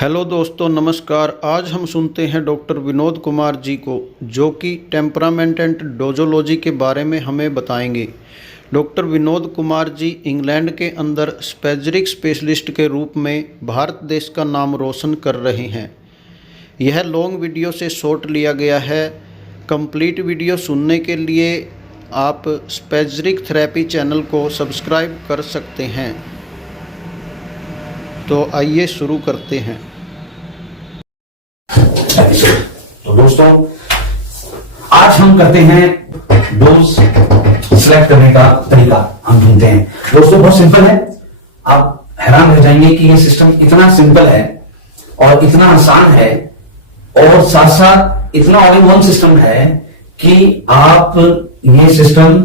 Hello दोस्तों, नमस्कार। आज हम सुनते हैं डॉक्टर विनोद कुमार जी को, जो कि टेम्परामेंट एंड डोजोलॉजी के बारे में हमें बताएंगे। डॉक्टर विनोद कुमार जी इंग्लैंड के अंदर स्पेजरिक स्पेशलिस्ट के रूप में भारत देश का नाम रोशन कर रहे हैं। यह लॉन्ग वीडियो से शॉर्ट लिया गया है। कंप्लीट वीडियो सुनने के लिए आप स्पेजरिक थेरेपी चैनल को सब्सक्राइब कर सकते हैं। तो आइए शुरू करते हैं। तो दोस्तों, आज हम करते हैं डोज सिलेक्ट करने का तरीका हम ढूंढते हैं। दोस्तों, बहुत सिंपल है। आप हैरान रह जाएंगे कि ये सिस्टम इतना सिंपल है और इतना आसान है और साथ साथ इतना ऑल इन वन सिस्टम है कि आप ये सिस्टम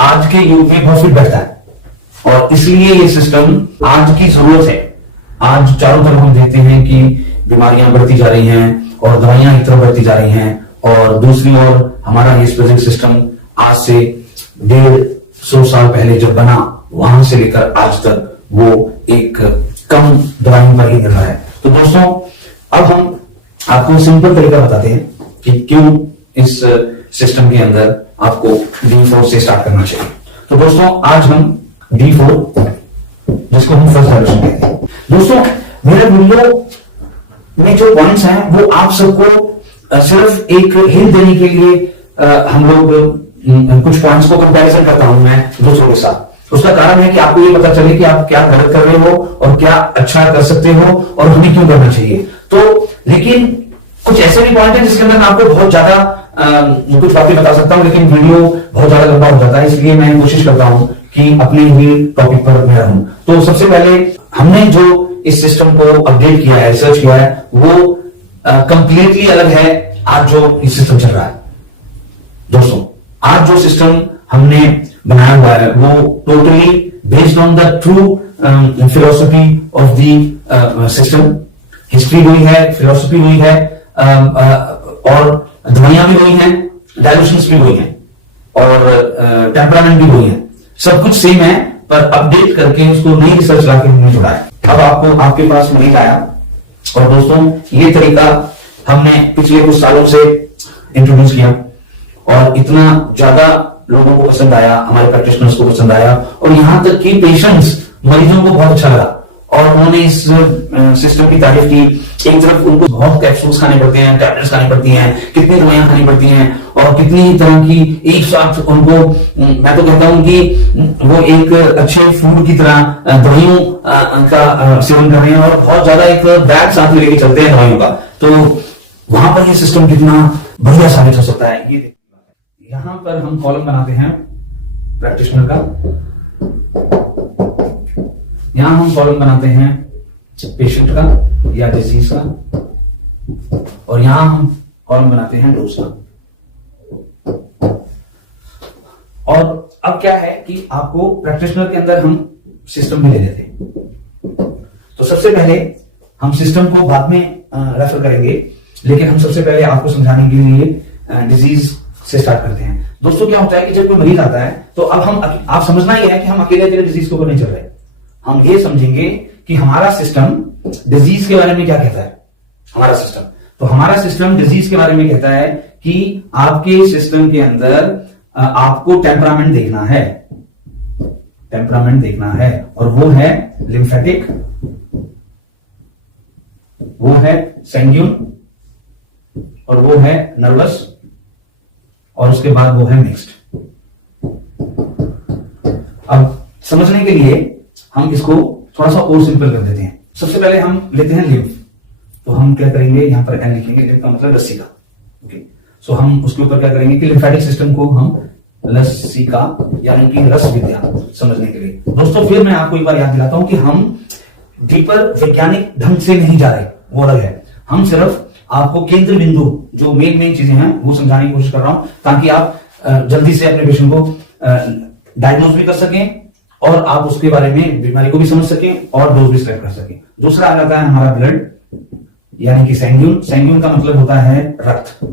आज के युग में बहुत फिट बैठता है और इसलिए ये सिस्टम आज की जरूरत है। आज चारों तरफ हम देखते हैं कि बीमारियां बढ़ती जा रही हैं और दवाइयां एक तरफ बढ़ती जा रही हैं, और दूसरी ओर हमारा ये स्पेजरिक सिस्टम आज से 150 साल पहले जब बना, वहां से लेकर आज तक वो एक कम दवाइयों पर ही निर्भर है। तो दोस्तों, अब हम आपको सिंपल तरीका बताते हैं कि क्यों इस सिस्टम के अंदर आपको D4 से स्टार्ट करना चाहिए। तो दोस्तों, आज हम D4, जिसको हम फर्स्ट डायरेक्शन कहते हैं। दोस्तों, मेरे वीडियो में जो पॉइंट्स हैं वो आप सबको सिर्फ एक हिंट देने के लिए हम लोग कुछ पॉइंट्स को कंपैरिजन करता हूं मैं दूसरों के साथ। उसका कारण है कि आपको ये पता चले कि आप क्या गलत कर रहे हो और क्या अच्छा कर सकते हो और हमें क्यों करना चाहिए। तो लेकिन कुछ ऐसे भी पॉइंट है जिसके अंदर मैं आपको बहुत ज्यादा कुछ बातें बता सकता हूं, लेकिन वीडियो बहुत ज्यादा लंबा हो जाता है, इसलिए मैं कोशिश करता हूं कि अपने ही टॉपिक पर मैं रहूं। तो सबसे पहले हमने जो इस सिस्टम को अपडेट किया है, रिसर्च किया है, वो कंप्लीटली अलग है आज जो इस सिस्टम चल रहा है। दोस्तों, आज जो सिस्टम हमने बनाया हुआ है वो totally based on the true philosophy of the system. History वही है, फिलोसफी वही है, और दवाइयां भी वही हैं, डायल्यूशंस भी वही हैं, और टेम्परामेंट भी वही है। सब कुछ सेम है, पर अपडेट करके उसको नई रिसर्च लाके हमने जोड़ा है। अब आपको आपके पास मेल आया, और दोस्तों ये तरीका हमने पिछले कुछ सालों से इंट्रोड्यूस किया और इतना ज्यादा लोगों को पसंद आया, हमारे प्रैक्टिशनर्स को पसंद आया, और यहां तक कि पेशेंट्स, मरीजों को बहुत अच्छा लगा और उन्होंने इस सिस्टम की तारीफ की। एक तरफ उनको बहुत कैप्सूल्स खाने पड़ते हैं, टैबलेट्स खानी पड़ती हैं, कितनी दवाइयां खानी पड़ती हैं और कितनी तरह की एक साथ उनको, मैं तो कहता हूं कि वो एक अच्छे फूड की तरह दवाइयों का सेवन कर रहे हैं और बहुत ज्यादा एक बैग साथ में लेके चलते हैं दवाइयों का। तो वहां पर ये सिस्टम कितना बढ़िया साबित हो सकता है। ये यहां पर हम कॉलम बनाते हैं प्रैक्टिशनर का, यहां हम कॉलम बनाते हैं पेशेंट का या डिजीज का, और यहां हम कॉलम बनाते हैं डोज का। और अब क्या है कि आपको प्रैक्टिशनर के अंदर हम सिस्टम भी ले लेते हैं। तो सबसे पहले हम सिस्टम को बाद में रेफर करेंगे, लेकिन हम सबसे पहले आपको समझाने के लिए डिजीज से स्टार्ट करते हैं। दोस्तों, क्या होता है कि जब कोई मरीज आता है तो अब हम, आप समझना ही है कि हम अकेले डिजीज के ऊपर नहीं चल रहे। हम ये समझेंगे कि हमारा सिस्टम डिजीज के बारे में क्या कहता है। हमारा सिस्टम डिजीज के बारे में कहता है कि आपके सिस्टम के अंदर आपको टेम्परामेंट देखना है, और वो है लिम्फेटिक, वो है सैंग्यून, और वो है नर्वस, और उसके बाद वो है मिक्स्ड। अब समझने के लिए हम इसको थोड़ा सा और सिंपल कर देते हैं। सबसे पहले हम लेते हैं लिम्फ। तो हम क्या करेंगे, यहां पर एन लिखेंगे, लिम्फ का मतलब रस्सी का। ओके, सो हम उसके ऊपर क्या करेंगे कि लिम्फेटिक सिस्टम को हम लस्सी का, यानी कि रस विद्या समझने के लिए। दोस्तों, फिर मैं आपको एक बार याद दिलाता हूं कि हम डीपर वैज्ञानिक ढंग से नहीं जा रहे, वो अलग है। हम सिर्फ आपको केंद्र बिंदु, जो मेन चीजें हैं, वो समझाने की कोशिश कर रहा हूं, ताकि आप जल्दी से अपने पेशेंट को डायग्नोज भी कर सकें और आप उसके बारे में बीमारी को भी समझ सकें और डोज भी सिलेक्ट कर सकें। दूसरा आ जाता है हमारा ब्लड, यानी कि सैंग्यून। सैंग्यून का मतलब होता है रक्त।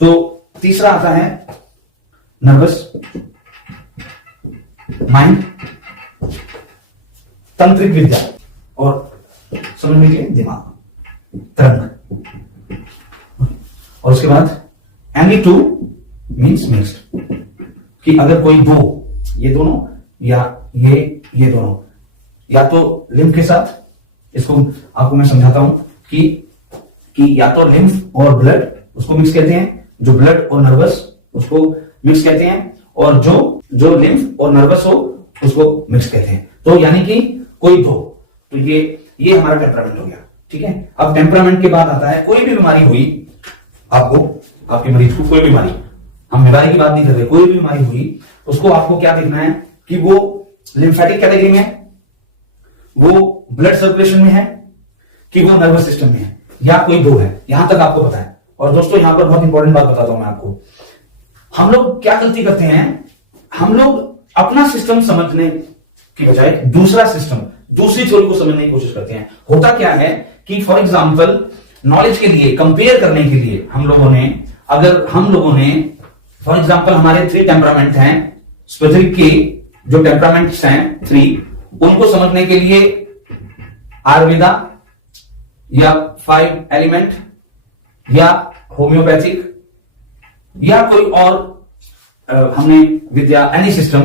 तो तीसरा आता है नर्वस, माइंड, तंत्रिक विद्या, और समझने के लिए दिमाग, तरंग। और उसके बाद एनी टू मीन्स मिक्स्ड, कि अगर कोई दो, ये दोनों या ये दोनों, या तो लिम्फ के साथ, इसको आपको मैं समझाता हूं कि या तो लिम्फ और ब्लड उसको मिक्स कहते हैं, जो ब्लड और नर्वस उसको मिक्स कहते हैं, और जो लिम्फ और नर्वस हो उसको मिक्स कहते हैं। तो यानी कि कोई दो, तो ये हमारा टेम्परामेंट हो गया, ठीक है। अब टेम्परामेंट के बाद आता है कोई भी बीमारी हुई आपको, आपके मरीज को कोई बीमारी, हम बीमारी की बात नहीं कर रहे, कोई भी बीमारी हुई उसको आपको क्या देखना है कि वो लिम्फेटिक कैटेगरी में है, वो ब्लड सर्कुलेशन में है, कि वो नर्वस सिस्टम में है, या कोई दो है, यहां तक आपको पता है। और दोस्तों यहां पर बहुत इंपॉर्टेंट बात बताता हूं मैं आपको, हम लोग क्या गलती करते हैं, हम लोग अपना सिस्टम समझने की बजाय दूसरा सिस्टम, दूसरी थ्योरी को समझने की कोशिश करते हैं। होता क्या है कि फॉर एग्जाम्पल नॉलेज के लिए, कंपेयर करने के लिए हम लोगों ने फॉर एग्जाम्पल हमारे 3 टेम्परामेंट हैं, स्पेसिफिक के जो टेम्परामेंट्स हैं 3, उनको समझने के लिए आयुर्वेदा या 5 एलिमेंट या होम्योपैथिक या कोई और हमने विद्या एनी सिस्टम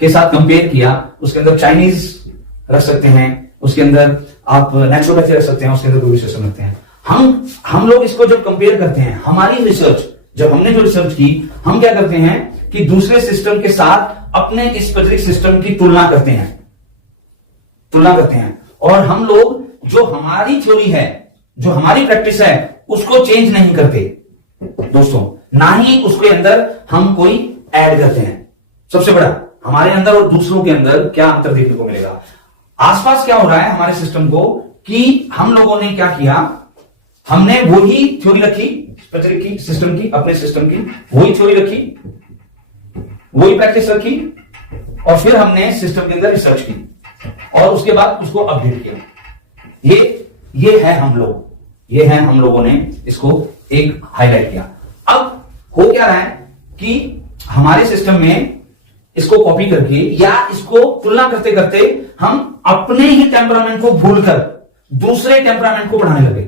के साथ कंपेयर किया। उसके अंदर चाइनीज रख सकते हैं, उसके अंदर आप नेचुरोपैथी रख सकते हैं, उसके अंदर कोई भी सिस्टम रखते हैं। हम लोग इसको जब कंपेयर करते हैं, हमारी रिसर्च, जब हमने जो रिसर्च की, हम क्या करते हैं कि दूसरे सिस्टम के साथ अपने स्पेसिफिक सिस्टम की तुलना करते हैं, और हम लोग जो हमारी थ्योरी है, जो हमारी प्रैक्टिस है, उसको चेंज नहीं करते दोस्तों, ना ही उसके अंदर हम कोई ऐड करते हैं। सबसे बड़ा हमारे अंदर और दूसरों के अंदर क्या अंतर देखने को मिलेगा, आसपास क्या हो रहा है हमारे सिस्टम को, कि हम लोगों ने क्या किया, हमने वही थ्योरी रखी स्पेसिफिक की सिस्टम की, अपने सिस्टम की वही थ्योरी रखी, वही प्रैक्टिस रखी, और फिर हमने सिस्टम के अंदर रिसर्च की और उसके बाद उसको अपडेट किया। ये है हम लोगों ने इसको एक हाईलाइट किया। अब हो क्या रहा है कि हमारे सिस्टम में इसको कॉपी करके या इसको तुलना करते करते हम अपने ही टेम्परामेंट को भूलकर दूसरे टेम्परामेंट को बढ़ाने लगे,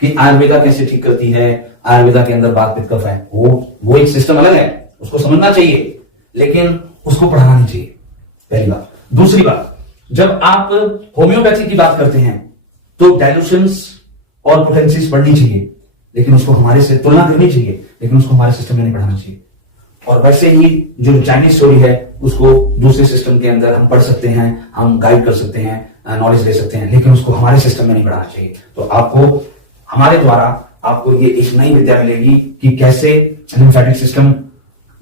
कि आयुर्वेदा कैसे ठीक करती है, आयुर्वेदा के अंदर बात पित्त कफ है, वो एक सिस्टम अलग है, उसको समझना चाहिए, लेकिन उसको पढ़ाना नहीं चाहिए, पहली बात। दूसरी बात, जब आप होम्योपैथी की बात करते हैं तो डाइल्यूशंस और पोटेंसीज पढ़नी चाहिए, लेकिन उसको हमारे से तुलना करनी चाहिए, लेकिन उसको हमारे सिस्टम में नहीं पढ़ाना चाहिए। और वैसे ही जो चाइनीज स्टोरी है उसको दूसरे सिस्टम के अंदर हम पढ़ सकते हैं, हम गाइड कर सकते हैं, नॉलेज ले सकते हैं, लेकिन उसको हमारे सिस्टम में नहीं पढ़ाना चाहिए। तो आपको हमारे द्वारा आपको ये एक नई विद्या मिलेगी कि कैसे लिम्फेटिक सिस्टम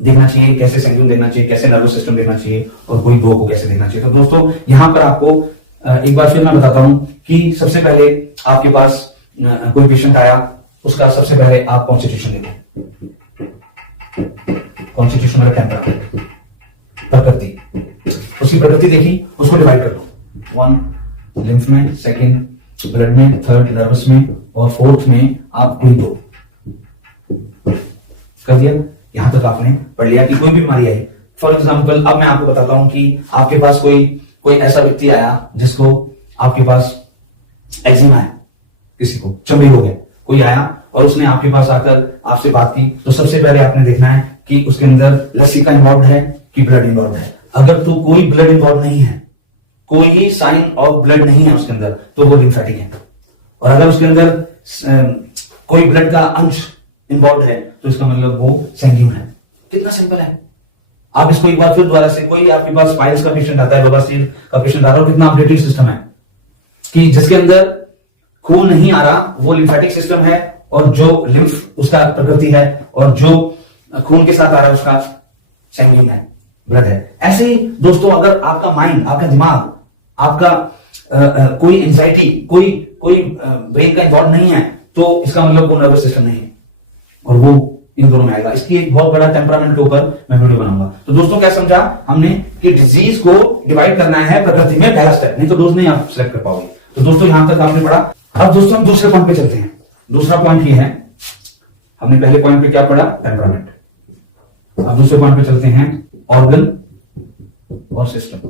देखना चाहिए, कैसे सेंग्यून देखना चाहिए, कैसे नर्वस सिस्टम देखना चाहिए, और कोई दो को कैसे देखना चाहिए। तो दोस्तों यहां पर आपको एक बार फिर मैं बताता हूं कि सबसे पहले आपके पास कोई पेशेंट आया, उसका सबसे पहले आप कॉन्स्टिट्यूशन देखो, कॉन्स्टिट्यूशन मतलब टेम्परामेंट, प्रकृति, उसकी प्रकृति देखी, उसको डिवाइड कर दो, 1 लिम्फ में, 2 ब्लड में, 3 नर्वस में, और 4 में आप कोई दो कर दिया। यहां तक आपने पढ़ लिया कि कोई भी बीमारी आई। फॉर एग्जाम्पल अब मैं आपको बताता हूं कि आपके पास कोई ऐसा व्यक्ति आया जिसको आपके पास एक्जिमा है, किसी को चमड़ी हो गया, कोई आया और उसने आपके पास आकर आपसे बात की, तो सबसे पहले आपने देखना है कि उसके अंदर लसीका इन्वॉल्व है कि ब्लड इन्वॉल्व है। अगर तो कोई ब्लड इन्वॉल्व नहीं है, कोई साइन ऑफ ब्लड नहीं है उसके अंदर, तो वो लिम्फेटिक है। और अगर उसके अंदर कोई ब्लड का अंश इन्वॉल्व है तो इसका मतलब वो सेंग्यून है। कितना सिंपल है। आप इसको एक बार फिर दोबारा से, कोई आपके पास पाइल्स का पेशेंट आता है, बवासीर का पेशेंट आ रहा है, कितना अपडेटेड सिस्टम है कि जिसके अंदर खून नहीं आ रहा वो लिम्फेटिक सिस्टम है, और जो लिम्फ उसका प्रकृति है, और जो खून के साथ आ रहा है उसका सेंग्यून है, ब्लड है। ऐसे ही दोस्तों अगर आपका माइंड, आपका दिमाग, आपका कोई एंजाइटी, कोई ब्रेन का इन्वॉल्व नहीं है, तो इसका मतलब वो नर्वस सिस्टम नहीं है, और वो इन दोनों में आएगा। इसकी एक बहुत बड़ा टेम्परामेंट के ऊपर मैं वीडियो बनाऊंगा। तो दोस्तों क्या समझा हमने कि डिजीज को डिवाइड करना है प्रकृति में, पहला स्टेप, नहीं तो डोज नहीं आप सिलेक्ट कर पाओगे। तो दोस्तों यहां तक आपने पढ़ा। अब दोस्तों हम दूसरे पॉइंट पे चलते हैं। दूसरा पॉइंट ये है, हमने पहले पॉइंट पे क्या पढ़ा, टेम्परामेंट। अब दूसरे पॉइंट पे चलते हैं, ऑर्गन और सिस्टम।